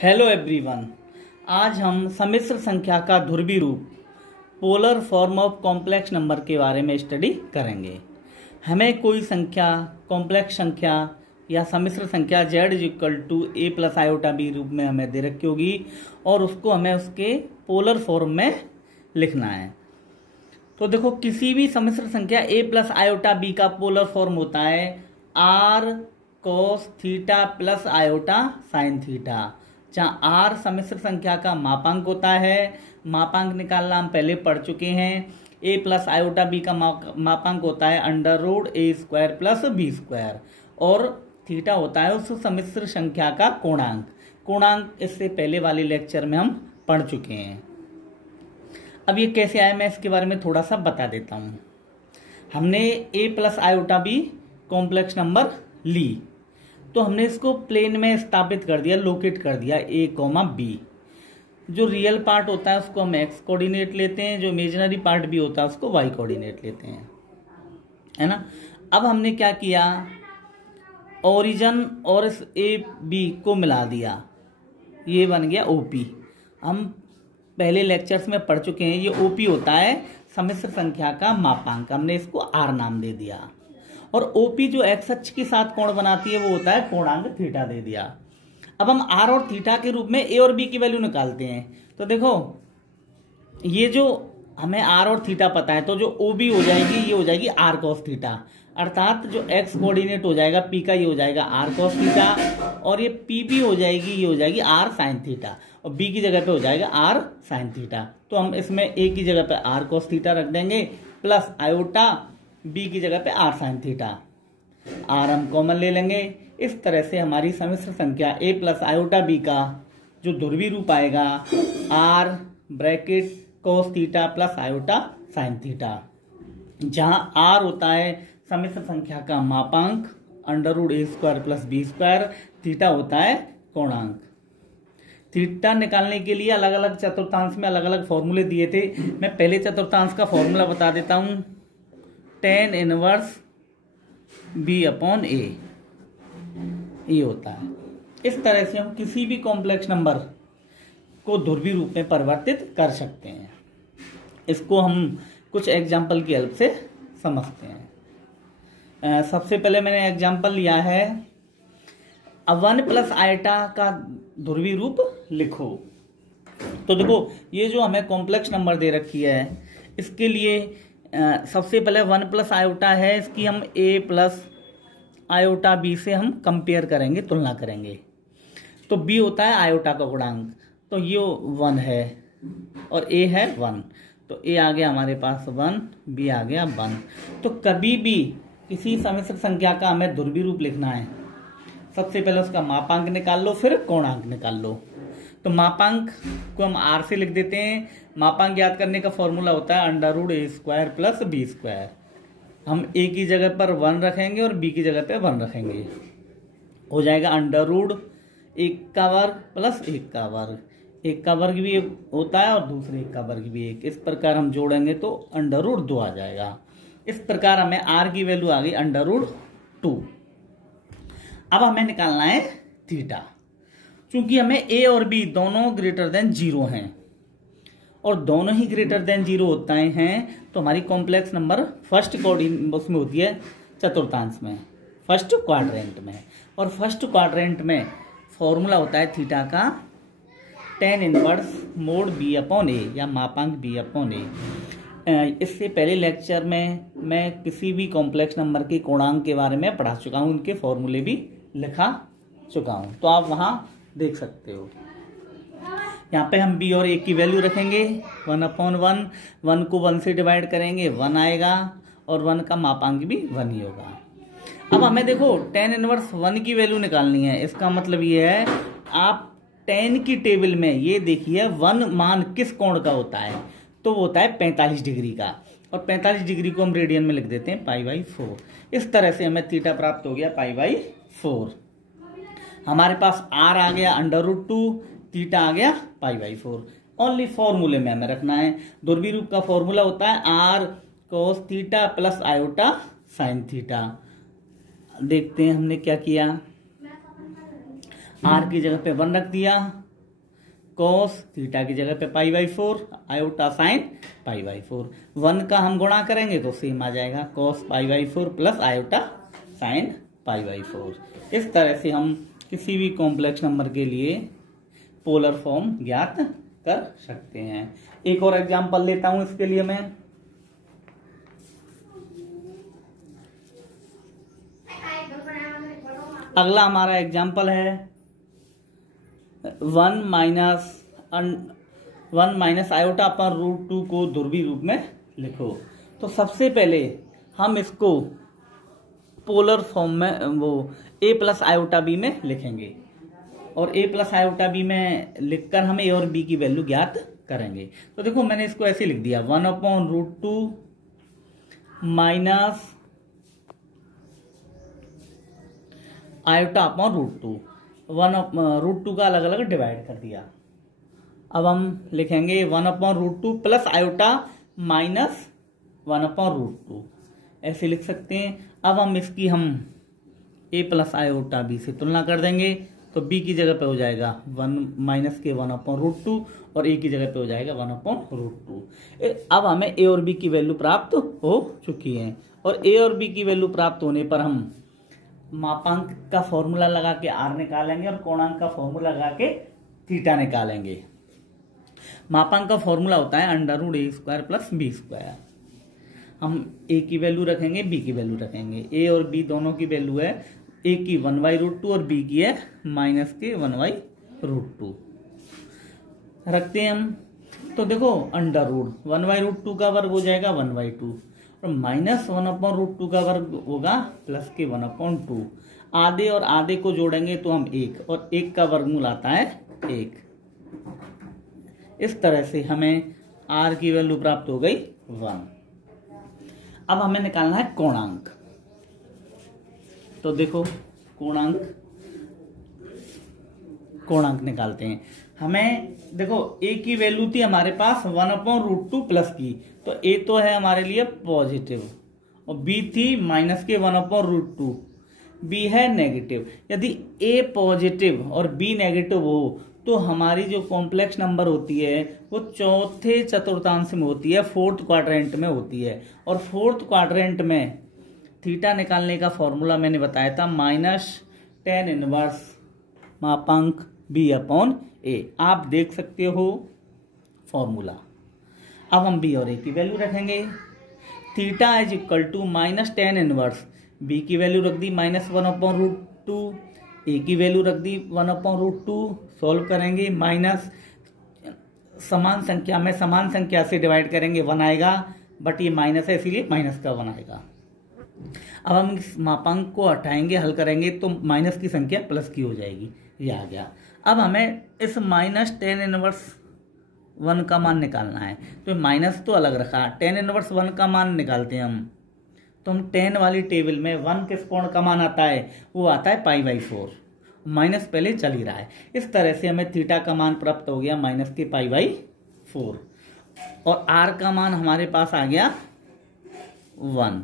Hello everyone. आज हम सम्मिश्र संख्या का ध्रुवीय रूप polar form of complex number के बारे में स्टडी करेंगे। हमें कोई संख्या कॉम्प्लेक्स संख्या या सम्मिश्र संख्या z equal to a plus iota b रूप में हमें दे रखी होगी और उसको हमें उसके पोलर फॉर्म में लिखना है। तो देखो, किसी भी सम्मिश्र संख्या a प्लस आयोटा b का पोलर फॉर्म होता है r cos theta plus iota sine theta, जहाँ आर सम्मिश्र संख्या का मापांक होता है। मापांक निकालना हम पहले पढ़ चुके हैं। ए प्लस आयोटा बी का मापांक होता है under root A square plus B square, और थीटा होता है उस सम्मिश्र संख्या का कोणांक। कोणांक इससे पहले वाले लेक्चर में हम पढ़ चुके हैं। अब ये कैसे आया, मैं इसके बारे में थोड़ा सा बता देता हूँ। हमने A plus iota B complex number ली, तो हमने इसको प्लेन में स्थापित कर दिया, लोकेट कर दिया a कॉमा बी। जो रियल पार्ट होता है उसको हम x कोऑर्डिनेट लेते हैं, जो इमेजिनरी पार्ट भी होता है उसको y कोऑर्डिनेट लेते हैं, है ना। अब हमने क्या किया, ओरिजिन और इस a b को मिला दिया, ये बन गया OP। हम पहले लेक्चर्स में पढ़ चुके हैं, ये OP होता है सम्मिश्र संख्या का मापांक। हमने इसको r नाम दे दिया, और OP जो x अक्ष के साथ कोण बनाती है वो होता है कोणांक थीटा दे दिया। अब हम r और थीटा के रूप में a और b की वैल्यू निकालते हैं। तो देखो, ये जो हमें r और थीटा पता है, तो जो OB हो जाएगी ये हो जाएगी r cos थीटा, अर्थात जो x कोऑर्डिनेट हो जाएगा p का, ये हो जाएगा r cos थीटा, और ये PB हो जाएगी, ये हो जाएगी r sin थीटा, और b की जगह पे हो जाएगा r sin थीटा। तो हम इसमें a की जगह पे r cos थीटा रख देंगे, प्लस आयोटा b की जगह पे r sin थीटा, r हम कॉमन ले लेंगे। इस तरह से हमारी सम्मिश्र संख्या a प्लस आयोटा b का जो ध्रुवीय रूप आएगा r bracket cos theta plus iota sin theta, जहां r होता है सम्मिश्र संख्या का मापांक under root A square plus B square, theta होता है कोणांक। थीटा निकालने के लिए अलग अलग चतुर्थांश में अलग अलग फॉर्मूले दिए थे। मैं पहले चतुर्थांश का फॉर्मूला बता देता हूं, tan inverse b upon a, ये होता है। इस तरह से हम किसी भी कॉम्प्लेक्स नंबर को ध्रुवीय रूप में परिवर्तित कर सकते हैं। इसको हम कुछ एग्जाम्पल की हेल्प से समझते हैं। सबसे पहले मैंने एग्जाम्पल लिया है, 1 प्लस आयोटा का ध्रुवीय रूप लिखो। तो देखो, ये जो हमें कॉम्प्लेक्स नंबर दे रखी है, इसके लिए सबसे पहले 1 प्लस आयोटा है, इसकी हम a प्लस आयोटा b से हम कंपेयर करेंगे, तुलना करेंगे। तो b होता है आयोटा का गुणांक, तो ये 1 है और a है 1, तो a आ गया हमारे पास 1, b आ गया 1। तो कभी भी किसी सम्मिश्र संख्या का हमें ध्रुवीय रूप लिखना है, सबसे पहले उसका मापांक निकाल लो, फिर कोणांक निकाल लो। तो मापांक को हम r से लिख देते हैं। मापांक याद करने का फॉर्मूला होता है under root A square plus B square. हम a की जगह पर 1 रखेंगे और b की जगह पे 1 रखेंगे, हो जाएगा अंडर रूट 1 का वर्ग प्लस 1 का वर्ग। 1 का वर्ग भी होता है और दूसरे 1 का वर्ग भी 1। इस प्रकार हम जोड़ेंगे तो अंडर रूट 2 आ जाएगा। इस प्रकार हमें r की वैल्यू आ गई अंडर रूट 2। अब हमें निकालना है थीटा। चूंकि हमें a और b दोनों ग्रेटर देन 0 हैं, और दोनों ही ग्रेटर देन 0 होता हैं, तो हमारी कॉम्प्लेक्स नंबर फर्स्ट कोऑर्डिनेट उसमें होती है चतुर्थांश में, फर्स्ट क्वाड्रेंट में। और फर्स्ट क्वाड्रेंट में फॉर्मूला होता है थीटा का tan inverse mode b upon a, या मापांक b अपॉन a। इससे पहले लेक्चर में मैं किसी भी कॉम्प्लेक्स नंबर के कोणांक के बारे में पढ़ा चुका हूँ, उनके फॉर्मूले भी लिखा चुका हूँ, तो आप वहाँ देख सकते हो। यहाँ पे हम b और a की वैल्यू रखेंगे 1 अपॉन 1, 1 को 1 से डिवाइड करेंगे 1 आएगा, और 1 का मापांक भी 1 ही होगा। अब हमें देखो tan इनवर्स 1 की वैल्यू निकालनी है। इसका मतलब ये है, आप tan की टेबल में ये देखिए 1 मान किस कोण का होता है, तो वो होता है 45 डिग्री का, और 45 डिग्री को हम रेडियन में लिख देते हैं π/4। इस तरह से हमें थीटा प्राप्त हो गया π/4। हमारे पास r आ गया अंडर रूट 2, थीटा आ गया π/4। ओनली फॉर्मूले में हमें रखना है। ध्रुवीय रूप का फॉर्मूला होता है r cos theta plus iota sin theta. देखते हैं हमने क्या किया, r की जगह पे 1 रख दिया, कॉस थीटा की जगह पे pi by 4 iota sine pi by 4। 1 का हम गुणा करेंगे तो सेम आ जाएगा cos pi by 4 plus iota sine pi by 4। इस तरह से हम किसी भी कॉम्प्लेक्स नंबर के लिए पोलर फॉर्म ज्ञात कर सकते हैं। एक और एग्जांपल लेता हूं इसके लिए मैं। अगला हमारा एग्जांपल है 1 माइनस आयोटा पर √2 को ध्रुवीय रूप में लिखो। तो सबसे पहले हम इसको पोलर फॉर्म में वो a प्लस आयोटा बी में लिखेंगे और a प्लस आयोटा बी में लिखकर हम a और b की वैल्यू ज्ञात करेंगे। तो देखो मैंने इसको ऐसे लिख दिया 1/√2 माइनस आयोटा अपॉन √2 √2 का अलग अलग डिवाइड कर दिया। अब हम लिखेंगे 1/√2 प्लस आयोटा माइनस 1/√2 ऐसे लिख सकते हैं। अब हम इसकी a प्लस आयोटा b से तुलना कर देंगे तो b की जगह पे हो जाएगा 1 माइनस के 1/√2 और a की जगह पे हो जाएगा 1/√2। अब हमें a और b की वैल्यू प्राप्त हो चुकी है और a और b की वैल्यू प्राप्त होने पर हम मापांक का फॉर्मूला लगा के r निकालेंगे और कोणांक का फॉर्मूला लगा के थीटा निकालेंगे। मापांक का फॉर्मूला होता है √a² प्लस b²। हम a की वैल्यू रखेंगे b की वैल्यू रखेंगे। a और b दोनों की वैल्यू है a की 1/√2 और b की है माइनस के 1/√2 रखते हैं हम। तो देखो √ 1/√2 का वर्ग हो जाएगा 1/2 और माइनस 1/√2 का वर्ग होगा प्लस के 1/2। आधे और आधे को जोड़ेंगे तो हम 1 और 1 का वर्गमूल आता है 1। इस तरह से हमें r की वैल्यू प्राप्त हो गई 1। अब हमें निकालना है कोणांक। तो देखो कोणांक निकालते हैं। हमें देखो a की वैल्यू थी हमारे पास 1/√2 प्लस की, तो a तो है हमारे लिए पॉजिटिव और b थी माइनस के 1/√2, b है नेगेटिव। यदि a पॉजिटिव और b नेगेटिव हो तो हमारी जो कॉम्प्लेक्स नंबर होती है वो चौथे चतुर्थांश में होती है, फोर्थ क्वाड्रेंट में होती है। और फोर्थ क्वाड्रेंट में थीटा निकालने का फॉर्मूला मैंने बताया था -tan इनवर्स मापांक b/a। आप देख सकते हो फॉर्मूला। अब हम b और a की वैल्यू रखेंगे। Theta is equal to -tan inverse, b की वैल्यू रख दी -1/√2, a की वैल्यू रख दी 1/√2। सॉल्व करेंगे माइनस समान संख्या में समान संख्या से डिवाइड करेंगे 1 आएगा, बट ये माइनस है इसीलिए माइनस का 1 आएगा। अब हम इस मापांक को हटाएंगे, हल करेंगे तो माइनस की संख्या प्लस की हो जाएगी, ये आ गया। अब हमें इस -tan इनवर्स 1 का मान निकालना है, तो माइनस तो अलग रखा, tan इनवर्स 1 का मान निकालते हैं हम। तो हम tan वाली टेबल में 1 किस कोण का मान आता है, वो आता है π/4, माइनस पहले चल ही रहा है। इस तरह से हमें थीटा का मान प्राप्त हो गया माइनस के π/4 और r का मान हमारे पास आ गया 1।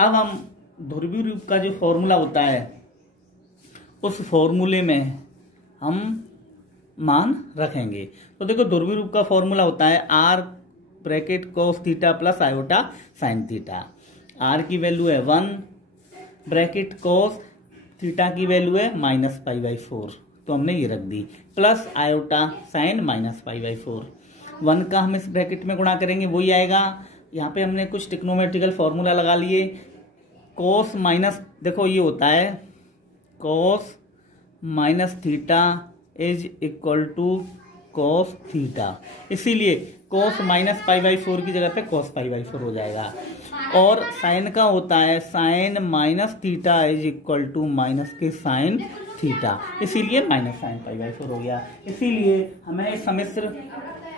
अब हम ध्रुवीय रूप का जो फॉर्मूला होता है उस फॉर्मूले में हम मान रखेंगे। तो देखो ध्रुवीय रूप का फॉर्मूला होता है r bracket cos theta plus iota sine theta. r की वैल्यू है 1, ब्रैकेट cos थीटा की वैल्यू है -π/4, तो हमने ये रख दी, प्लस आयोटा साइन -π/4। 1 का हम इस ब्रैकेट में गुणा करेंगे वही आएगा। यहाँ पे हमने कुछ ट्रिग्नोमेट्रिकल फॉर्मूला लगा लिए। cos माइनस, देखो ये होता है cos minus theta is equal to cos theta, इसीलिए cos -π/4 की जगह पे cos π/4 हो जाएगा। और साइन का होता है sine minus theta is equal to minus के साइन थीटा, इसीलिए माइनस साइन π/4 हो गया। इसीलिए हमें सम्मिश्र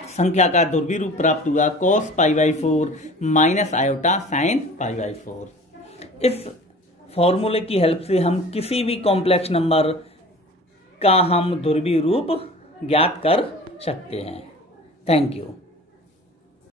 संख्या का ध्रुवीय रूप प्राप्त हुआ cos π/4 माइनस आयोटा साइन π/4। इस फॉर्मूले की हेल्प से हम किसी भी कॉम्प्लेक्स नंबर का हम ध्रुवीय रूप ज्ञात कर सकते हैं। Thank you.